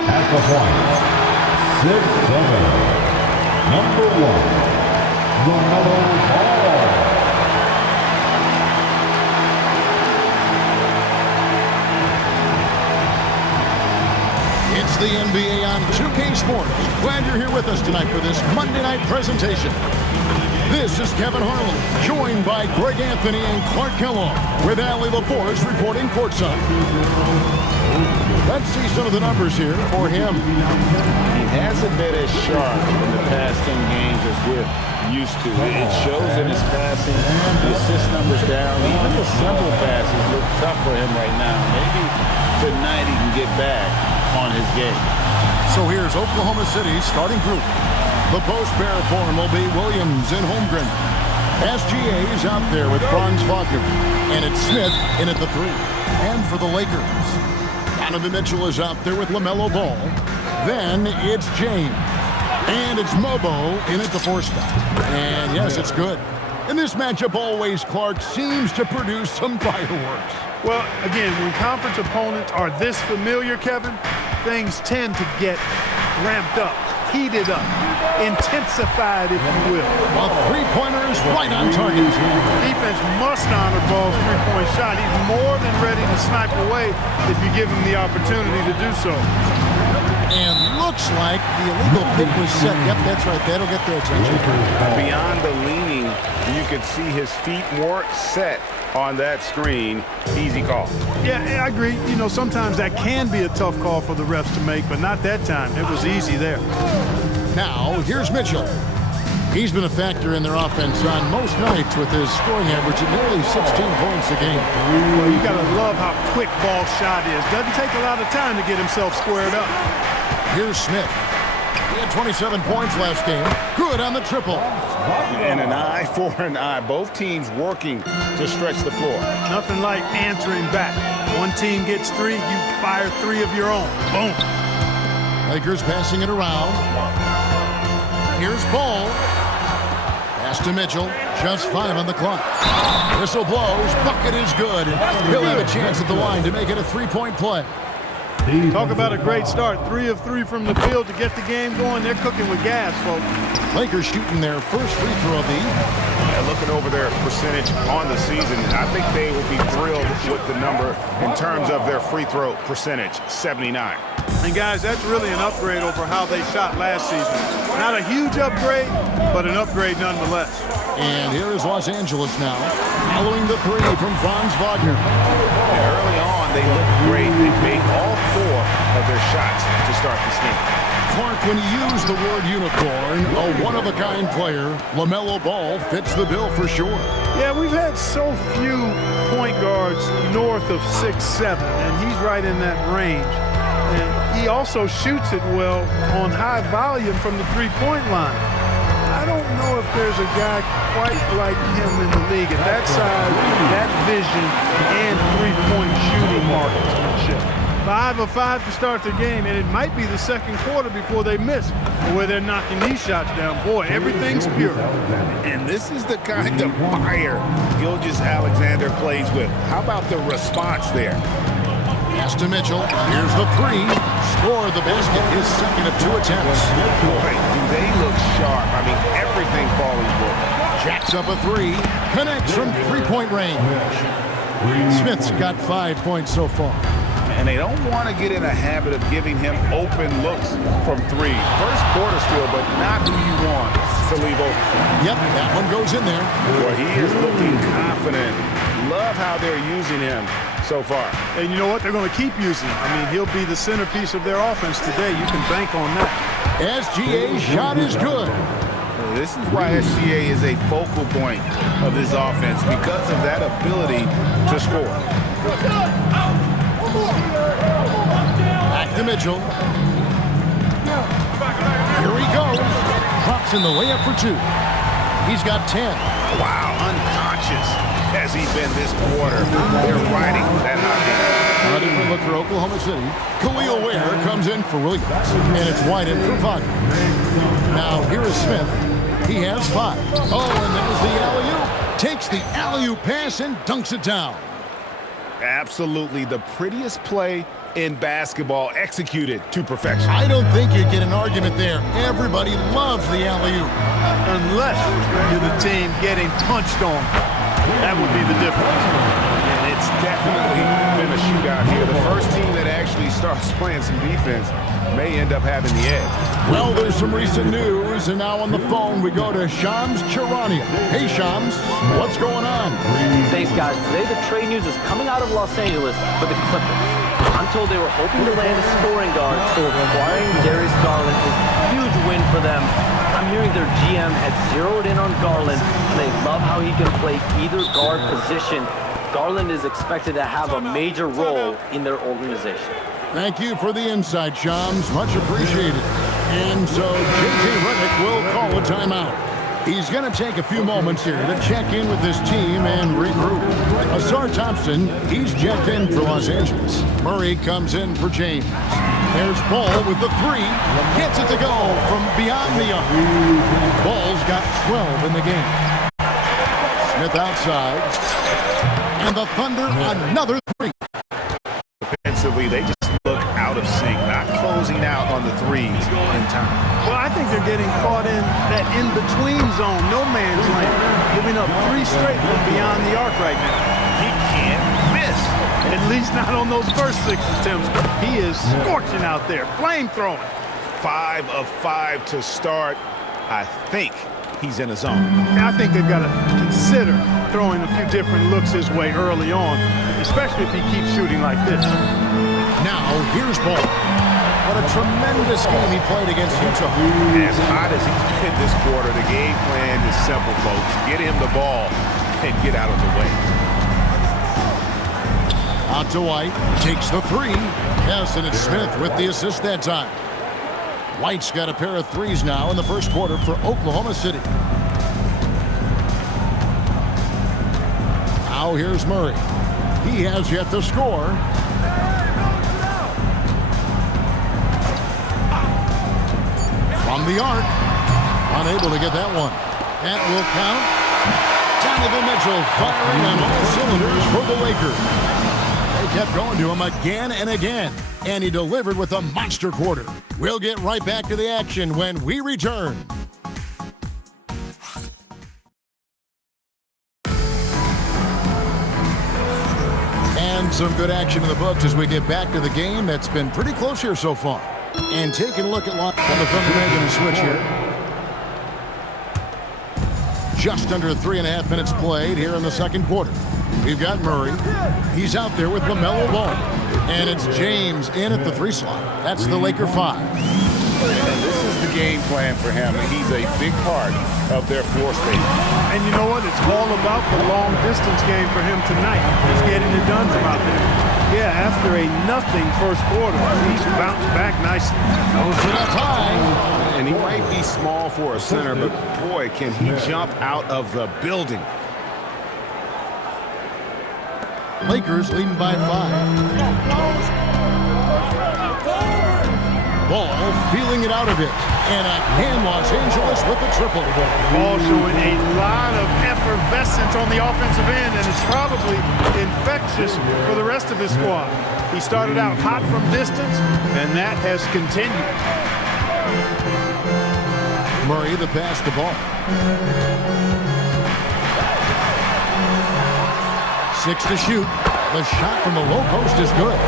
At the point, 6'7", number 1, Lamelo Ball. It's the NBA on 2K Sports. Glad you're here with us tonight for this Monday night presentation. This is Kevin Harlan, joined by Greg Anthony and Clark Kellogg, with Allie LaForce reporting courtside. Let's see some of the numbers here for him. He hasn't been as sharp in the past 10 games as we're used to. It shows in his passing, the assist numbers down. Even the simple passes look tough for him right now. Maybe tonight he can get back on his game. So here's Oklahoma City's starting group. The post pair form will be Williams and Holmgren. SGA is out there with Franz Wagner. And it's Smith in at the 3. And for the Lakers, Donovan Mitchell is out there with Lamelo Ball. Then it's James. And it's Mobo in at the 4 spot. And yes, it's good. And this matchup always, Clark, seems to produce some fireworks. Well, again, when conference opponents are this familiar, Kevin, things tend to get ramped up, heated up, intensified, if you will. A three-pointer is right on target. Defense must honor Ball's three-point shot. He's more than ready to snipe away if you give him the opportunity to do so. And looks like the illegal pick was set. Yep, that's right. That'll get their attention. Beyond the leaning, you could see his feet more set on that screen. Easy call. Yeah, I agree. You know, sometimes that can be a tough call for the refs to make, but not that time. It was easy there. Now, here's Mitchell. He's been a factor in their offense on most nights with his scoring average at nearly 16 points a game. Well, you got to love how quick Ball's shot is. Doesn't take a lot of time to get himself squared up. Here's Smith. He had 27 points last game. Good on the triple. And an eye for an eye. Both teams working to stretch the floor. Nothing like answering back. One team gets 3, you fire 3 of your own. Boom. Lakers passing it around. Here's Ball. Pass to Mitchell. Just 5 on the clock. Whistle blows. Bucket is good. He'll have a chance at the line to make it a 3-point play. Talk about a great start. 3 of 3 from the field to get the game going. They're cooking with gas, folks. Lakers shooting their first free throw of the evening. Yeah, looking over their percentage on the season, I think they will be thrilled with the number in terms of their free throw percentage, 79. And guys, that's really an upgrade over how they shot last season. Not a huge upgrade, but an upgrade nonetheless. And here is Los Angeles now, following the 3 from Franz Wagner. And early on, they looked great. They made all 4 of their shots to start this game. Clark, when you use the word unicorn, a one-of-a-kind player, Lamelo Ball fits the bill for sure. Yeah, we've had so few point guards north of 6'7", and he's right in that range. And he also shoots it well on high volume from the three-point line. I don't know if there's a guy quite like him in the league at that size, that vision, and three-point shooting marksmanship. 5 of 5 to start the game, and it might be the second quarter before they miss, where they're knocking these shots down. Boy, everything's pure. And this is the kind of fire Gilgeous-Alexander plays with. How about the response there? Pass to Mitchell. Here's the 3. Scored the basket, his second of 2 attempts. Boy, do they look sharp. I mean, everything falling for him. Jacks up a 3. Connects from three-point range. Smith's got 5 points so far. And they don't want to get in a habit of giving him open looks from 3. First quarter still, but not who you want to leave open. Yep, that one goes in there. Boy, he is looking confident. Love how they're using him so far. And you know what? They're going to keep using him. I mean, he'll be the centerpiece of their offense today. You can bank on that. SGA's shot is good. This is why SGA is a focal point of this offense, because of that ability to score. Back to Mitchell. Here he goes. Drops in the layup for 2. He's got 10. Wow, unconscious has he been this quarter. They're riding that hot hand. A different look for Oklahoma City. Khalil Ware comes in for Williams, and it's wide in for Wagner. Now here is Smith. He has 5. Oh, and there's the alley-oop. Takes the alley-oop pass and dunks it down. Absolutely the prettiest play in basketball, executed to perfection. I don't think you'd get an argument there. Everybody loves the alley-oop. Unless you're the team getting punched on. That would be the difference. And it's definitely been a shootout here. The first team that actually starts playing some defense may end up having the edge. Well, there's some recent news, and now on the phone we go to Shams Charania. Hey, Shams, what's going on? Thanks, guys. Today the trade news is coming out of Los Angeles for the Clippers. I'm told they were hoping to land a scoring guard, so acquiring Darius Garland is a huge win for them. I'm hearing their GM had zeroed in on Garland, and they love how he can play either guard position. Garland is expected to have a major role in their organization. Thank you for the insight, Shams. Much appreciated. And so J.J. Redick will call a timeout. He's going to take a few moments here to check in with his team and regroup. Asar Thompson, he's checked in for Los Angeles. Murray comes in for James. There's Ball with the three. Gets it to go from beyond the arc. Ball's got 12 in the game. Smith outside. And the Thunder, another three. Defensively, they just look out of sync, not closing out on the threes in time. Well, I think they're getting caught in that in-between zone, no man's land, giving up 3 straight from beyond the arc right now. He can't miss. At least not on those first 6 attempts. He is scorching out there, flamethrowing. 5 of 5 to start. I think he's in a zone. I think they've got to consider throwing a few different looks his way early on, especially if he keeps shooting like this. Now, here's Ball. What a tremendous game he played against Utah. As hot as he's been this quarter, the game plan is simple, folks. Get him the ball and get out of the way. Out to White. Takes the three. Yes, and it's Smith with the assist that time. White's got a pair of threes now in the first quarter for Oklahoma City. Now here's Murray. He has yet to score. From the arc. Unable to get that one. That will count. Donovan Mitchell firing on all cylinders for the Lakers. They kept going to him again and again, and he delivered with a monster quarter. We'll get right back to the action when we return. And some good action in the books as we get back to the game that's been pretty close here so far. And taking a look at line on the Thunder making a switch here. Just under 3.5 minutes played here in the second quarter. We've got Murray. He's out there with Lamelo Ball. And it's James in at the 3 slot. That's the Laker 5. And this is the game plan for him. He's a big part of their floor space. And you know what? It's all about the long distance game for him tonight. He's getting it done from out there. Yeah, after a nothing first quarter, he's bounced back nicely. Goes to the tie. And he might be small for a center, but boy, can he jump out of the building. Lakers leading by 5. Ball feeling it out of it. And again, Los Angeles with the triple. Ball showing a lot of effervescence on the offensive end, and it's probably infectious for the rest of his squad. He started out hot from distance, and that has continued. Murray the pass to Ball. 6 to shoot. The shot from the low post is good.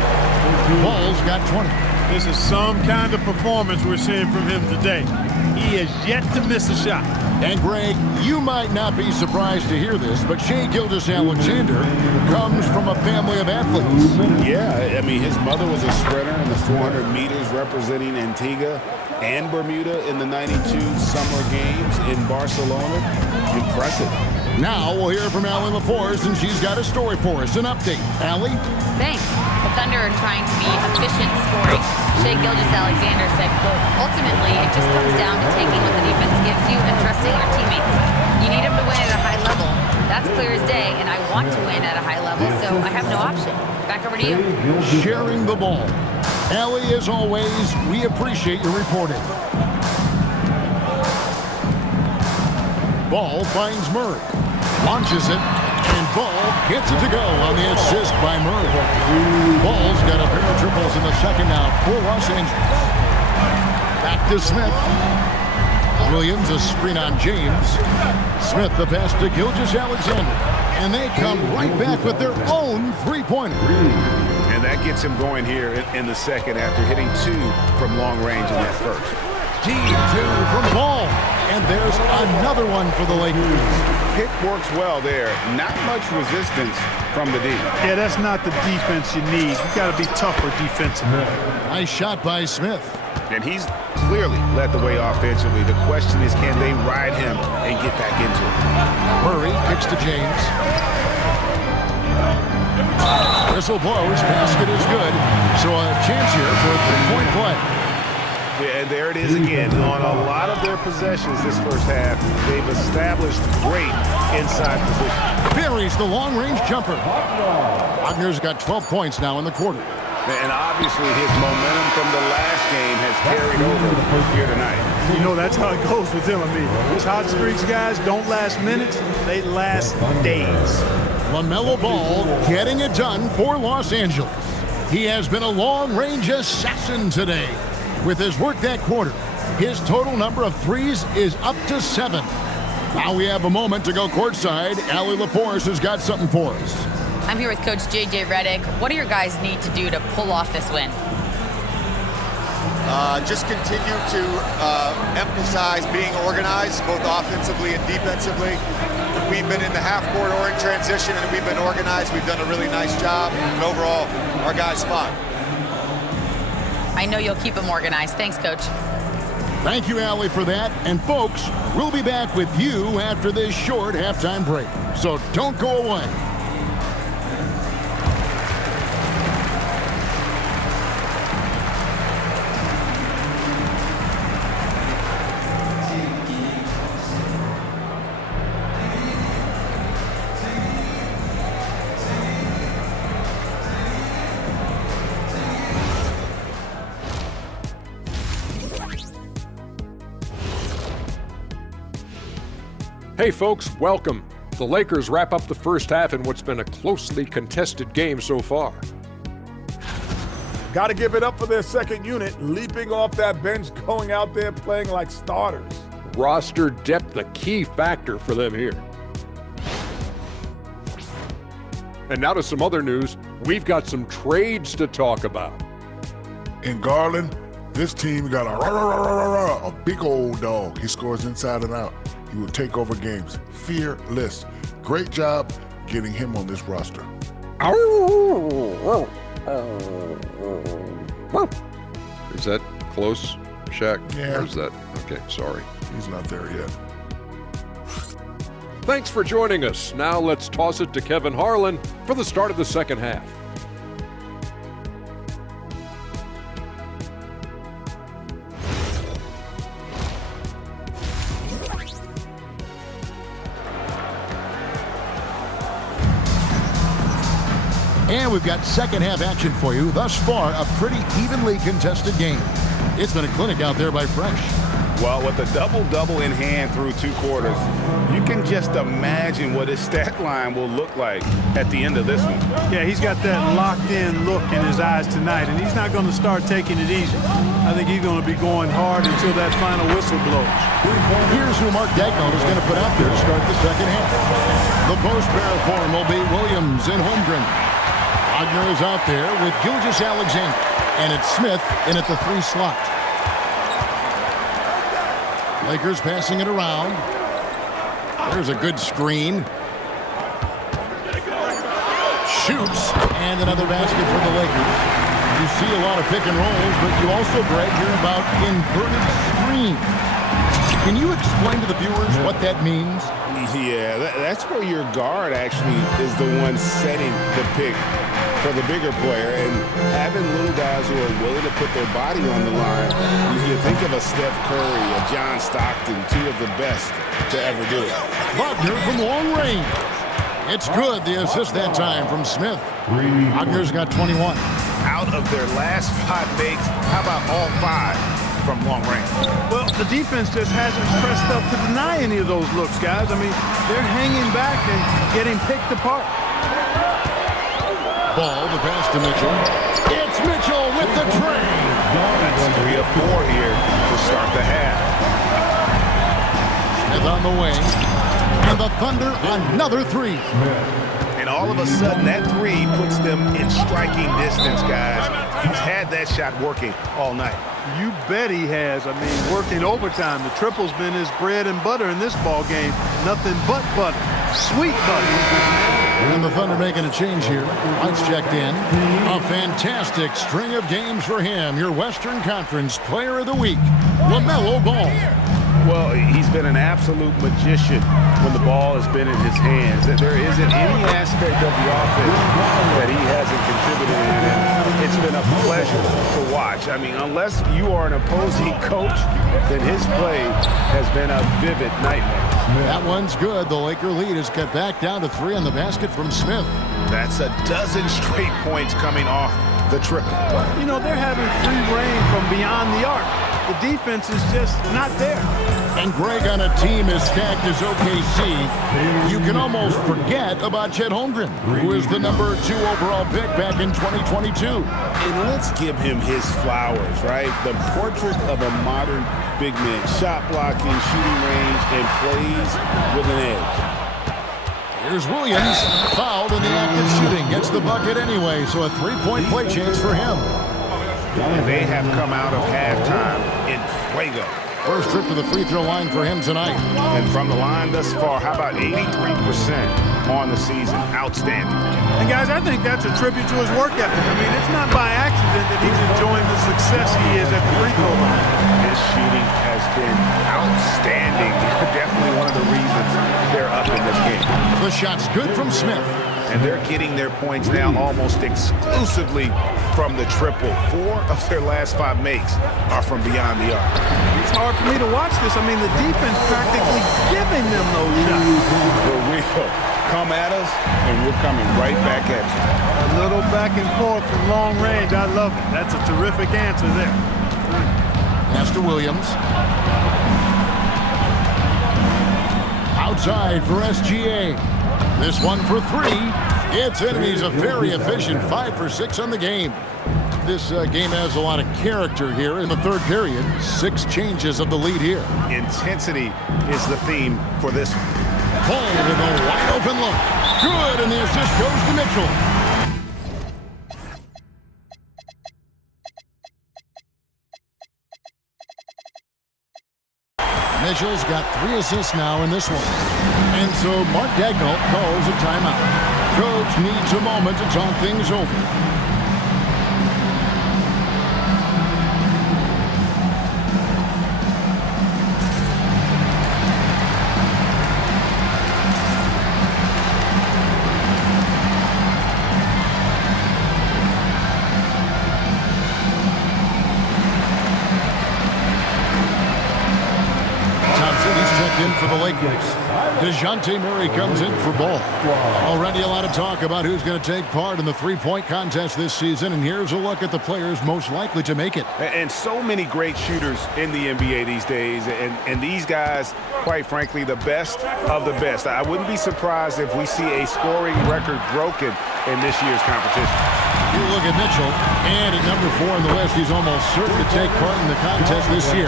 Ball's got 20. This is some kind of performance we're seeing from him today. He has yet to miss a shot. And Greg, you might not be surprised to hear this, but Shai Gilgeous-Alexander comes from a family of athletes. Yeah, I mean, his mother was a sprinter in the 400 meters representing Antigua and Bermuda in the 92 Summer Games in Barcelona. Impressive. Now we'll hear from Allie LaForce, and she's got a story for us. An update. Allie? Thanks. The Thunder are trying to be efficient scoring. Shai Gilgeous-Alexander said, quote, ultimately, it just comes down to taking what the defense gives you and trusting your teammates. You need them to win at a high level. That's clear as day, and I want to win at a high level, so I have no option. Back over to you. Sharing the ball. Allie, as always, we appreciate your reporting. Ball finds Murray. Launches it and Ball gets it to go on the assist by Murray. Ball's got a pair of triples in the second now for Los Angeles. Back to Smith. Williams, a screen on James. Smith, the pass to Gilgeous-Alexander. And they come right back with their own three-pointer. And that gets him going here in the second after hitting 2 from long range in that first. Deep 2 from Ball. And there's another one for the Lakers. Pick works well there. Not much resistance from the D. Yeah, that's not the defense you need. You got to be tougher defensively. Nice shot by Smith. And he's clearly led the way offensively. The question is, can they ride him and get back into it? Murray kicks to James. Whistle blows. Basket is good. So a chance here for a three-point play. Yeah, and there it is again. On a lot of their possessions this first half, they've established great inside position. Buries the long-range jumper. Wagner's got 12 points now in the quarter. And obviously his momentum from the last game has carried over here tonight. You know, that's how it goes with him. I mean, those hot streaks, guys, don't last minutes. They last days. Lamelo Ball getting it done for Los Angeles. He has been a long-range assassin today. With his work that quarter, his total number of threes is up to 7. Now we have a moment to go courtside. Allie LaForce has got something for us. I'm here with Coach J.J. Redick. What do your guys need to do to pull off this win? Just continue to emphasize being organized, both offensively and defensively. We've been in the half-court or in transition, and we've been organized. We've done a really nice job. And overall, our guys fought. I know you'll keep them organized. Thanks, Coach. Thank you, Allie, for that. And, folks, we'll be back with you after this short halftime break. So don't go away. Hey folks, welcome. The Lakers wrap up the first half in what's been a closely contested game so far. Got to give it up for their second unit, leaping off that bench, going out there playing like starters. Roster depth a key factor for them here. And now to some other news. We've got some trades to talk about. In Garland, this team got a big old dog. He scores inside and out. He will take over games. Fearless. Great job getting him on this roster. Is that close, Shaq? Yeah. Or is that? Okay, sorry. He's not there yet. Thanks for joining us. Now let's toss it to Kevin Harlan for the start of the second half. And we've got second half action for you. Thus far, a pretty evenly contested game. It's been a clinic out there by Fresh. Well, with a double-double in hand through 2 quarters, you can just imagine what his stat line will look like at the end of this one. Yeah, he's got that locked-in look in his eyes tonight, and he's not going to start taking it easy. I think he's going to be going hard until that final whistle blows. Here's who Mark Dagnall is going to put out there to start the second half. The post pair form will be Williams and Holmgren. Wagner is out there with Gilgeous-Alexander, and it's Smith in at the 3 slot. Lakers passing it around. There's a good screen. Shoots, and another basket for the Lakers. You see a lot of pick and rolls, but you also, Greg, hear about inverted screens. Can you explain to the viewers what that means? Yeah, that's where your guard actually is the one setting the pick for the bigger player, and having little guys who are willing to put their body on the line. You think of a Steph Curry, a John Stockton, 2 of the best to ever do it. Wagner from long range. It's good, the assist that time from Smith. Wagner's got 21. Out of their last 5 makes, how about all 5 from long range. Well, the defense just hasn't pressed up to deny any of those looks, guys. I mean, they're hanging back and getting picked apart. Ball, the pass to Mitchell. It's Mitchell with the tray. That's 3 of 4 here to start the half. Smith on the wing. And the Thunder another 3. And all of a sudden, that 3 puts them in striking distance, guys. He's had that shot working all night. You bet he has. I mean, working overtime. The triple's been his bread and butter in this ball game. Nothing but butter. Sweet butter. And the Thunder making a change here. White's checked in. A fantastic string of games for him. Your Western Conference Player of the Week, Lamelo Ball. Well, he's been an absolute magician when the ball has been in his hands. There isn't any aspect of the offense that he hasn't contributed in. It's been a pleasure to watch. I mean, unless you are an opposing coach, then his play has been a vivid nightmare. That one's good. The Laker lead is cut back down to 3 on the basket from Smith. That's a dozen straight points coming off the triple. You know, they're having free reign from beyond the arc. The defense is just not there. And Greg, on a team as stacked as OKC, you can almost forget about Chet Holmgren, who is the number 2 overall pick back in 2022. And let's give him his flowers, right? The portrait of a modern big man. Shot blocking, shooting range, and plays with an edge. Here's Williams, fouled in the act of shooting. Gets the bucket anyway, so a 3-point play chance for him. And they have come out of halftime in fuego. First trip to the free throw line for him tonight. And from the line thus far, how about 83% on the season? Outstanding. And guys, I think that's a tribute to his work ethic. I mean, it's not by accident that he's enjoying the success he is at the free throw line. His shooting has been outstanding. Definitely one of the reasons they're up in this game. The shot's good from Smith. And they're getting their points now almost exclusively from the triple. 4 of their last 5 makes are from beyond the arc. It's hard for me to watch this. I mean, the defense practically giving them those shots. For real. Come at us, and we're coming right back at you. A little back and forth from long range. I love it. That's a terrific answer there. Pass to Williams. Outside for SGA. This one for 3. It's in, and he's a very efficient 5 for 6 on the game. This game has a lot of character here in the third period. 6 changes of the lead here. Intensity is the theme for this one. Paul with a wide open look. Good, and the assist goes to Mitchell. Mitchell's got 3 assists now in this one. And so Mark Dagnall calls a timeout. Coach needs a moment to talk things over. In for the Lakers. DeJounte Murray comes in for Ball. Already a lot of talk about who's going to take part in the three-point contest this season, and here's a look at the players most likely to make it. And so many great shooters in the NBA these days, and these guys, quite frankly, the best of the best. I wouldn't be surprised if we see a scoring record broken in this year's competition. You look at Mitchell, and at number 4 in the West, he's almost certain to take part in the contest this year.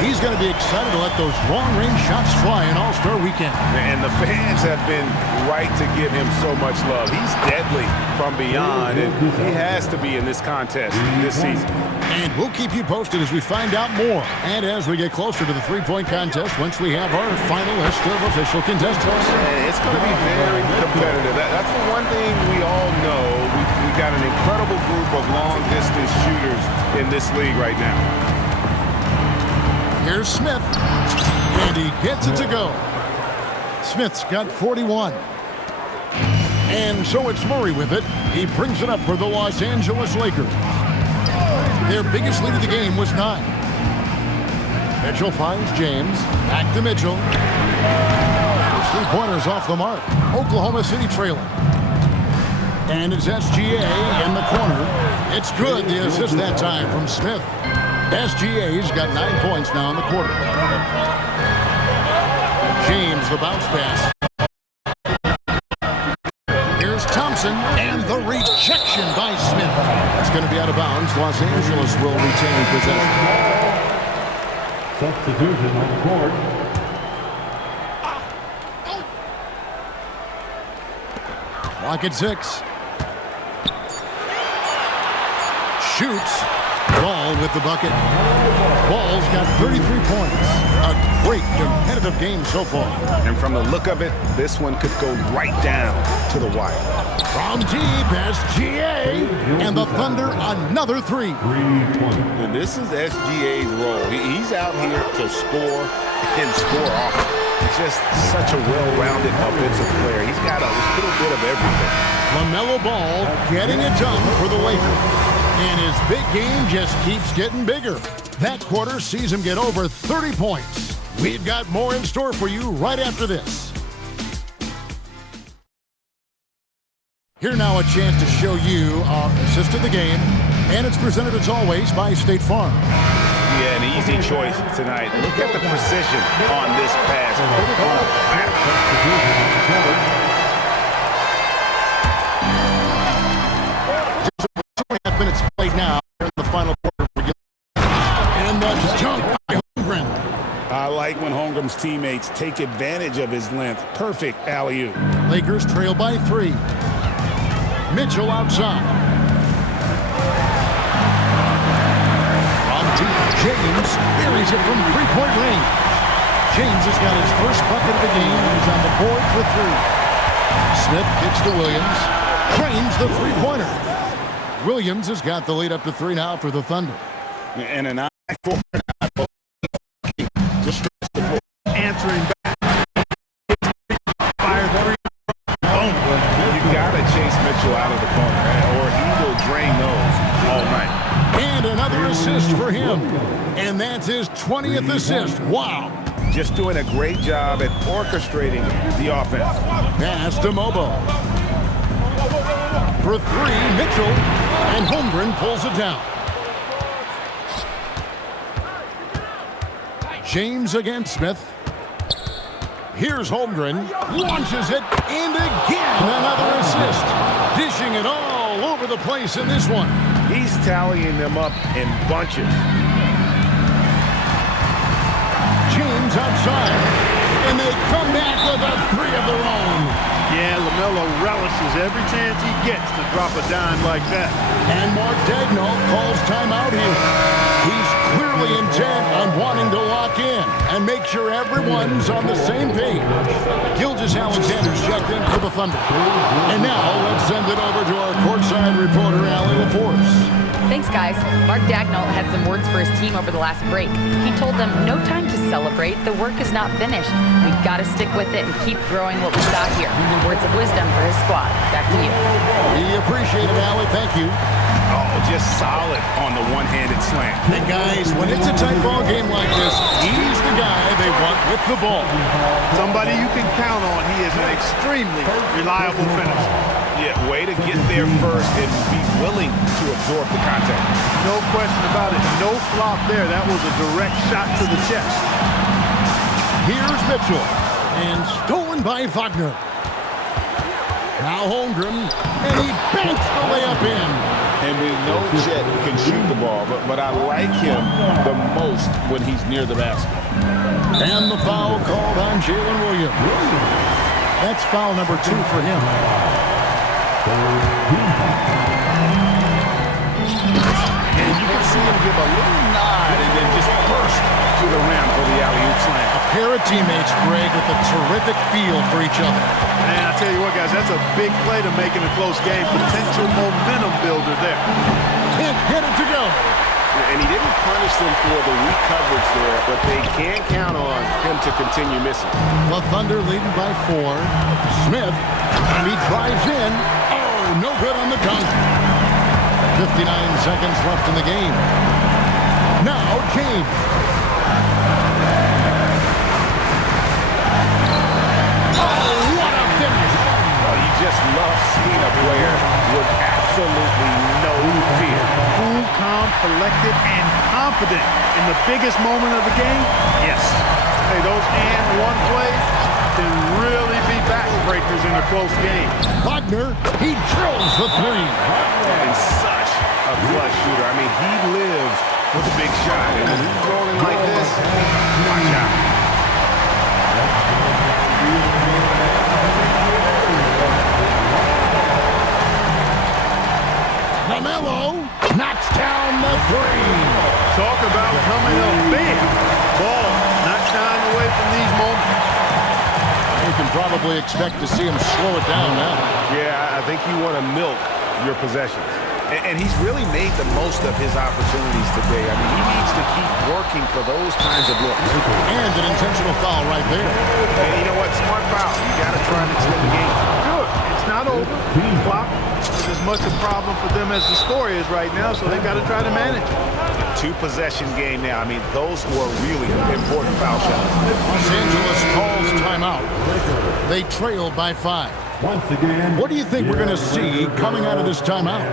He's going to be excited to let those long-range shots fly in All-Star Weekend. And the fans have been right to give him so much love. He's deadly from beyond, and he has to be in this contest this season. And we'll keep you posted as we find out more, and as we get closer to the three-point contest once we have our final list of official contestants. It's going to be very competitive. That's the one thing we all know. We got an incredible group of long-distance shooters in this league right now. Here's Smith, and he gets it to go. Smith's got 41. And so it's Murray with it. He brings it up for the Los Angeles Lakers. Their biggest lead of the game was 9. Mitchell finds James. Back to Mitchell. His 3-pointers off the mark. Oklahoma City trailing. And it's SGA in the corner. It's good, the assist that time from Smith. SGA's got 9 points now in the quarter. James, the bounce pass. Here's Thompson, and the rejection by Smith. That's going to be out of bounds. Los Angeles will retain possession. Substitution on the court. Clock at 6. Shoots. Ball with the bucket. Ball's got 33 points. A great competitive game so far. And from the look of it, this one could go right down to the wire. From deep, SGA. And the Thunder, another 3. 3 points. And this is SGA's role. He's out here to score and score often. He's just such a well-rounded offensive player. He's got a little bit of everything. LaMelo Ball getting it done for the Lakers. And his big game just keeps getting bigger. That quarter sees him get over 30 points. We've got more in store for you right after this. Here now a chance to show you our assist of the game. And it's presented as always by State Farm. Yeah, an easy choice tonight. Look at the precision on this pass. Put it on a platter. 2.5 minutes played now in the final quarter. And the jump by Holmgren. I like when Holmgren's teammates take advantage of his length. Perfect alley-oop. Lakers trail by 3. Mitchell outside. From deep, James buries it from three-point range. James has got his first bucket of the game and he's on the board for 3. Smith kicks to Williams. Drains the three-pointer. Williams has got the lead up to 3 now for the Thunder. And an eye for just Answering back. Fire 3. Boom. You gotta chase Mitchell out of the corner, or he will drain those all night. And another assist for him. And that's his 20th assist. Wow. Just doing a great job at orchestrating the offense. Pass to Mobo. For 3, Mitchell. And Holmgren pulls it down. James against Smith. Here's Holmgren. Launches it. And again, another assist. Dishing it all over the place in this one. He's tallying them up in bunches. James outside. And they come back with a 3 of their own. Yeah, LaMelo relishes every chance he gets to drop a dime like that. And Mark Daigneault calls timeout here. He's clearly intent on wanting to lock in and make sure everyone's on the same page. Gilgeous-Alexander's checked in for the Thunder. And now let's send it over to our courtside reporter, Allie LaForce. Thanks, guys. Mark Daigneault had some words for his team over the last break. He told them, no time to celebrate. The work is not finished. We've got to stick with it and keep growing what we've got here. Words of wisdom for his squad. Back to you. We appreciate it, Allie. Thank you. Oh, just solid on the one-handed slam. And guys, when it's a tight ball game like this, he's the guy they want with the ball. Somebody you can count on. He is an extremely reliable finisher. Yeah, way to get there first and be willing to absorb the contact. No question about it. No flop there. That was a direct shot to the chest. Here's Mitchell. And stolen by Wagner. Now Holmgren. And he banks the layup in. And we know Chet can shoot the ball, but I like him the most when he's near the basket. And the foul called on Jalen Williams. That's foul number 2 for him. And you can see him give a little nod and then just burst to the rim for the alley-oop slam. A pair of teammates, Greg, with a terrific feel for each other. Man, I tell you what, guys, that's a big play to make in a close game. Potential momentum builder there. Can't get it to go. And he didn't punish them for the weak coverage there, but they can count on him to continue missing. The Thunder leading by 4. Smith, and he drives in. Oh, no good on the dunk. 59 seconds left in the game. Now, James. Oh, what a finish. Oh, you just love seeing a player with absolutely no fear. Cool, calm, calm, collected, and confident in the biggest moment of the game? Yes. Hey, those and one plays can really be backbreakers in a close game. Wagner, he drills the three. And such a clutch shooter. I mean, he lives for the big shot. And when he's rolling like this, watch out. Lamelo knocks down the three. Talk about coming up big. Ball not shying away from these moments. You can probably expect to see him slow it down now. Yeah, I think you want to milk your possessions. And he's really made the most of his opportunities today. I mean, he needs to keep working for those kinds of looks. And an intentional foul right there. And you know what? Smart foul. You got to try and extend the game. Good. It's not over. Clock is as much a problem for them as the score is right now, so they've got to try to manage it. Two-possession game now. I mean, those were really important foul shots. Los Angeles calls timeout. They trail by 5. Once again, What do you think we're going to see coming out of this timeout?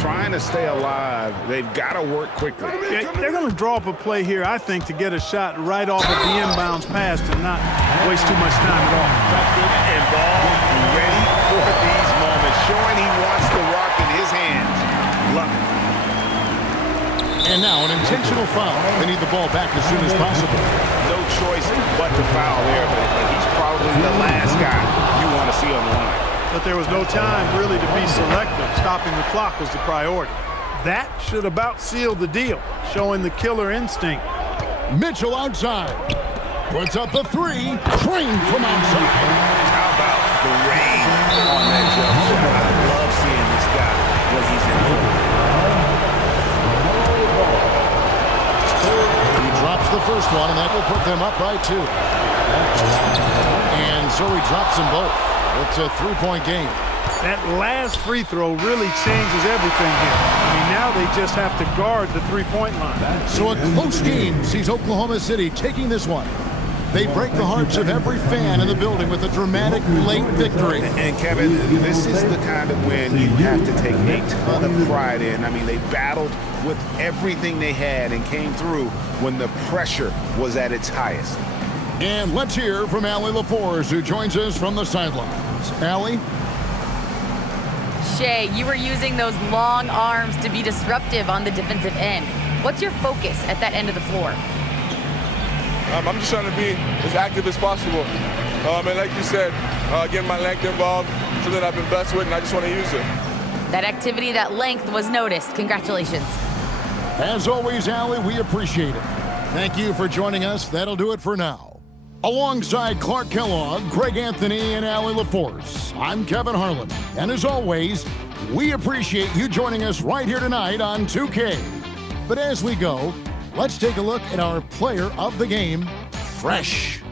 Trying to stay alive, they've got to work quickly. They're going to draw up a play here, I think, to get a shot right off of the inbounds pass and not waste too much time at all. And ball ready for these moments, showing he wants the rock in his hands. Love it. And now an intentional foul. They need the ball back as soon as possible. No choice but to foul there, but he's probably the last guy you want to see on the line. But there was no time really to be selective. Stopping the clock was the priority. That should about seal the deal, showing the killer instinct. Mitchell outside. Puts up the three. Trained from outside. How about the rain on that jump shot? I love seeing this guy when he's in front. He drops the first one, and that will put them up by 2. And so he drops them both. It's a 3-point game. That last free throw really changes everything here. I mean, now they just have to guard the three-point line. So a close game sees Oklahoma City taking this one. They break the hearts of every fan in the building with a dramatic late victory. And Kevin, this is the kind of win you have to take a ton of pride in. I mean, they battled with everything they had and came through when the pressure was at its highest. And let's hear from Allie LaForce, who joins us from the sidelines. Allie? Shea, you were using those long arms to be disruptive on the defensive end. What's your focus at that end of the floor? I'm just trying to be as active as possible. And like you said, getting my length involved, something I've been blessed with, and I just want to use it. That activity, that length was noticed. Congratulations. As always, Allie, we appreciate it. Thank you for joining us. That'll do it for now. Alongside Clark Kellogg, Greg Anthony, and Allie LaForce, I'm Kevin Harlan. And as always, we appreciate you joining us right here tonight on 2K. But as we go, let's take a look at our player of the game, Fresh.